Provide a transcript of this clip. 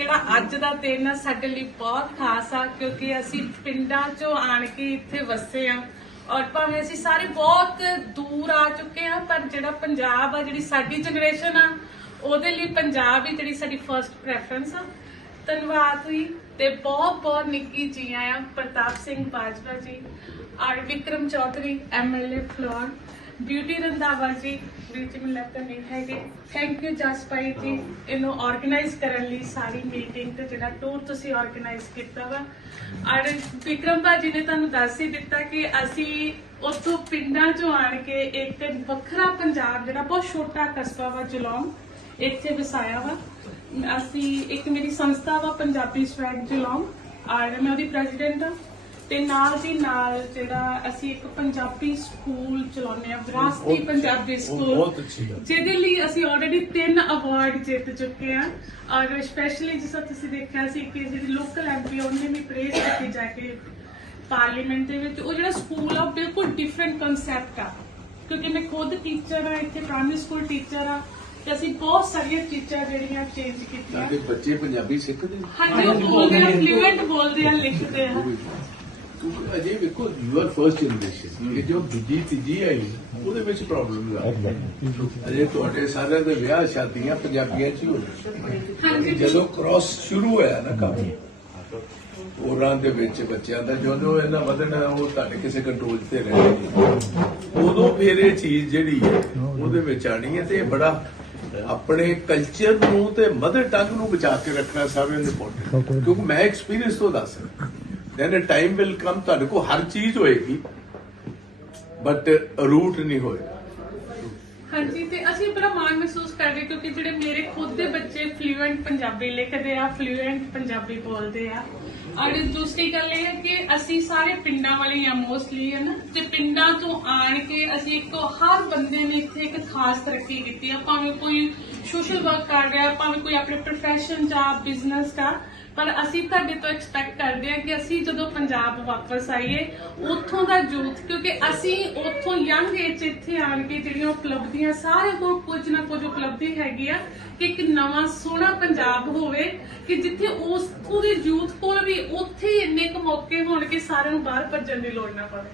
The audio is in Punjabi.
ਜਿਹੜਾ ਅੱਜ ਦਾ ਦਿਨ ਆ, ਸਾਡੇ ਲਈ ਬਹੁਤ ਖਾਸ ਆ, ਕਿਉਂਕਿ ਅਸੀਂ ਪਿੰਡਾਂ 'ਚੋਂ ਆਣ ਕੇ ਇੱਥੇ ਵਸੇ ਆ ਔਰ ਭਾਵੇਂ ਅਸੀਂ ਸਾਰੇ ਬਹੁਤ ਦੂਰ ਆ ਚੁੱਕੇ ਆ, ਪਰ ਜਿਹੜਾ ਪੰਜਾਬ ਆ, ਜਿਹੜੀ ਸਾਡੀ ਜਨਰੇਸ਼ਨ ਆ, ਉਹਦੇ ਲਈ ਪੰਜਾਬ ਹੀ ਜਿਹੜੀ ਸਾਡੀ ਫਰਸਟ ਪ੍ਰੈਫਰੈਂਸ ਆ। ਧੰਨਵਾਦ ਜੀ ਤੇ ਬਹੁਤ ਬਹੁਤ ਨਿੱਕੀ ਜੀ ਆਇਆ ਪ੍ਰਤਾਪ ਸਿੰਘ ਬਾਜਵਾ ਜੀ, ਔਰ ਵਿਕਰਮ ਚੌਧਰੀ ਐਮਐਲਏ ਫਲੋਰ ਬਿਊਟੀ ਰੰਧਾਵਾ ਜੀ ਵਿੱਚ ਮੈਨੂੰ ਨਹੀਂ ਹੈਗੇ। ਥੈਂਕ ਯੂ ਜਸਪਾਈ ਜੀ। ਇਹਨੂੰ ਆਰਗੇਨਾਈਜ਼ ਕਰਨ ਲਈ ਸਾਰੀ ਮੀਟਿੰਗ ਤੇ ਜਿਹੜਾ ਟੂਰ ਤੁਸੀਂ ਆਰਗੇਨਾਈਜ਼ ਕੀਤਾ ਵਾ। ਔਰ ਵਿਕਰਮ ਭਾਜੀ ਨੇ ਤੁਹਾਨੂੰ ਦੱਸ ਹੀ ਦਿੱਤਾ ਕਿ ਅਸੀਂ ਉੱਥੋਂ ਪਿੰਡਾਂ ਚੋਂ ਆਣ ਕੇ ਇੱਕ ਵੱਖਰਾ ਪੰਜਾਬ ਜਿਹੜਾ ਬਹੁਤ ਛੋਟਾ ਕਸਬਾ ਵਾ, ਜਲੌਂਗ, ਇੱਥੇ ਵਸਾਇਆ ਵਾ। ਅਸੀਂ ਇੱਕ ਮੇਰੀ ਸੰਸਥਾ ਵਾ, ਪੰਜਾਬੀ ਸਵੈਗ ਜਲੌਂਗ। ਔਰ ਮੈਂ ਉਹਦੀ ਪ੍ਰੈਜ਼ੀਡੈਂਟ ਹਾਂ। ਤੇ ਨਾਲ ਦੀ ਨਾਲ ਜਿਹੜਾ ਅਸੀਂ ਇੱਕ ਪੰਜਾਬੀ ਸਕੂਲ ਚਲਾਉਂਦੇ ਆ ਵਿਰਾਸਤੀ ਬਹੁਤ- ਪੰਜਾਬੀ ਉਹ ਸਕੂਲ। ਬਹੁਤ ਅੱਛੀ ਗੱਲ। ਜਿਹਦੇ ਲਈ ਅਸੀਂ ਆਲਰੇਡੀ ਤਿੰਨ ਅਵਾਰਡ ਜਿੱਤ ਚੁੱਕੇ ਆ ਔਰ ਸਪੈਸ਼ਲੀ ਜਿਸ ਤਰ੍ਹਾਂ ਤੁਸੀਂ ਦੇਖਿਆ ਸੀ ਕਿ ਜਿਹੜੀ ਲੋਕਲ ਐਮਪੀ ਉਹਨੇ ਵੀ ਪ੍ਰੇਜ਼ ਕੀਤੀ ਜਾ ਕੇ ਪਾਰਲੀਮੈਂਟ ਦੇ ਵਿੱਚ। ਉਹ ਜਿਹੜਾ ਸਕੂਲ ਆ ਉਹ ਬਿਲਕੁਲ ਡਿਫਰੈਂਟ ਕਨਸੈਪਟ ਆ। ਕਿਉਂਕਿ ਮੈਂ ਖੁਦ ਟੀਚਰ ਆ ਇੱਥੇ ਪ੍ਰਾਇਮਰੀ ਸਕੂਲ ਟੀਚਰ ਆ ਤੇ ਅਸੀਂ ਬਹੁਤ ਸਾਰੀਆਂ ਚੀਜ਼ਾਂ ਜਿਹੜੀਆਂ ਚੇਂਜ ਕੀਤੀਆਂ। ਸਾਡੇ ਬੱਚੇ ਪੰਜਾਬੀ ਸਿੱਖਦੇ ਨੇ। ਹਾਂਜੀ ਉਹ ਬੋਲਦੇ ਆ ਫਲੂਐਂਟ ਬੋਲਦੇ ਆ ਲਿਖਦੇ ਆ। ਕਿਉਂਕਿ ਅਜੇ ਵੇਖੋ ਯੂ ਆਰ ਫਰਸਟ ਜਨਰੇਸ਼ਨ ਇਹ ਜੋ ਦੂਜੀ ਤੀਜੀ ਆਈ ਉਹਦੇ ਵਿੱਚ ਪ੍ਰੋਬਲਮ ਆ। ਅਜੇ ਤੁਹਾਡੇ ਸਾਰਿਆਂ ਦੇ ਵਿਆਹ ਸ਼ਾਦੀਆਂ ਪੰਜਾਬੀਆਂ ਚ ਹੀ ਹੋਏ ਹਾਂਜੀ। ਜਦੋਂ ਕ੍ਰਾਸ ਸ਼ੁਰੂ ਹੋਇਆ ਨਾ ਕੰਮ ਉਹਨਾਂ ਦੇ ਵਿੱਚ ਬੱਚਿਆਂ ਦਾ ਜਦੋਂ ਇਹਨਾਂ ਵਧਣਾ ਉਹ ਤੁਹਾਡੇ ਕਿਸੇ ਕੰਟਰੋਲ ਤੇ ਰਹਿਣਗੇ ਉਦੋਂ ਫਿਰ ਇਹ ਚੀਜ਼ ਜਿਹੜੀ ਹੈ ਉਹਦੇ ਵਿੱਚ ਆਣੀ ਹੈ ਤੇ ਇਹ ਬੜਾ ਆਪਣੇ ਕਲਚਰ ਨੂੰ ਤੇ ਮਦਰ ਟੰਗ ਨੂੰ ਬਚਾ ਕੇ ਰੱਖਣਾ ਸਾਰਿਆਂ ਨੂੰ ਇੰਪੋਰਟੈਂਟ ਕਿਉਂਕਿ ਮੈਂ ਐਕਸਪੀਰੀਅੰਸ ਤੋਂ ਦੱਸ ਰਿਹਾ। Then a time will come ਤੁਹਾਡੇ ਕੋਲ ਹਰ ਚੀਜ਼ ਹੋਏਗੀ ਬਟ ਰੂਟ ਨਹੀਂ ਹੋਏਗਾ। ਹਾਂਜੀ, ਤੇ ਅਸੀਂ ਬੜਾ ਮਾਣ ਮਹਿਸੂਸ ਕਰਦੇ ਕਿਉਂਕਿ ਜਿਹੜੇ ਮੇਰੇ ਖੁਦ ਦੇ ਬੱਚੇ ਫਲੂਐਂਟ ਪੰਜਾਬੀ ਲਿਖਦੇ ਆ ਫਲੂਐਂਟ ਪੰਜਾਬੀ ਬੋਲਦੇ ਆ। ਔਰ ਦੂਸਰੀ ਗੱਲ ਇਹ ਹੈ ਕਿ ਅਸੀਂ ਸਾਰੇ ਪਿੰਡਾਂ ਵਾਲੇ ਆ ਮੋਸਟਲੀ ਹੈ ਨਾ? ਤੇ ਪਿੰਡਾਂ ਤੋਂ ਆਣ ਕੇ ਅਸੀਂ ਇੱਕ, ਹਰ ਬੰਦੇ ਨੇ ਇੱਥੇ ਇੱਕ ਖਾਸ ਤਰੱਕੀ ਕੀਤੀ ਆ। ਭਾਵੇਂ ਕੋਈ ਸੋਸ਼ਲ ਵਰਕ ਕਰ ਰਿਹਾ, ਭਾਵੇਂ ਕੋਈ ਆਪਣੇ ਪ੍ਰੋਫੈਸ਼ਨ ਜਾਂ ਬਿਜ਼ਨਸ ਦਾ ਪਰ ਅਸੀਂ ਤੁਹਾਡੇ ਤੋਂ ਐਕਸਪੈਕਟ ਕਰਦੇ ਹਾਂ ਕਿ ਅਸੀਂ ਜਦੋਂ ਪੰਜਾਬ ਵਾਪਸ ਆਈਏ, ਉੱਥੋਂ ਦਾ ਯੂਥ ਕਿਉਂਕਿ ਅਸੀਂ ਉੱਥੋਂ ਯੰਗ ਏਜ ਇੱਥੇ ਆਣ ਕੇ ਜਿਹੜੀਆਂ ਉਪਲਬਧੀਆਂ ਸਾਰੇ ਕੋਲ ਕੁਝ ਨਾ ਕੁਝ ਉਪਲਬਧੀ ਹੈਗੀ ਆ ਕਿ ਇੱਕ ਨਵਾਂ ਸੋਹਣਾ ਪੰਜਾਬ ਹੋਵੇ, ਕਿ ਜਿੱਥੇ ਉਸ ਪੂਰੇ ਯੂਥ ਕੋਲ ਵੀ ਉੱਥੇ ਇੰਨੇ ਕੁ ਮੌਕੇ ਹੋਣ ਕਿ ਸਾਰਿਆਂ ਨੂੰ ਬਾਹਰ ਭੱਜਣ ਦੀ ਲੋੜ ਨਾ ਪਵੇ।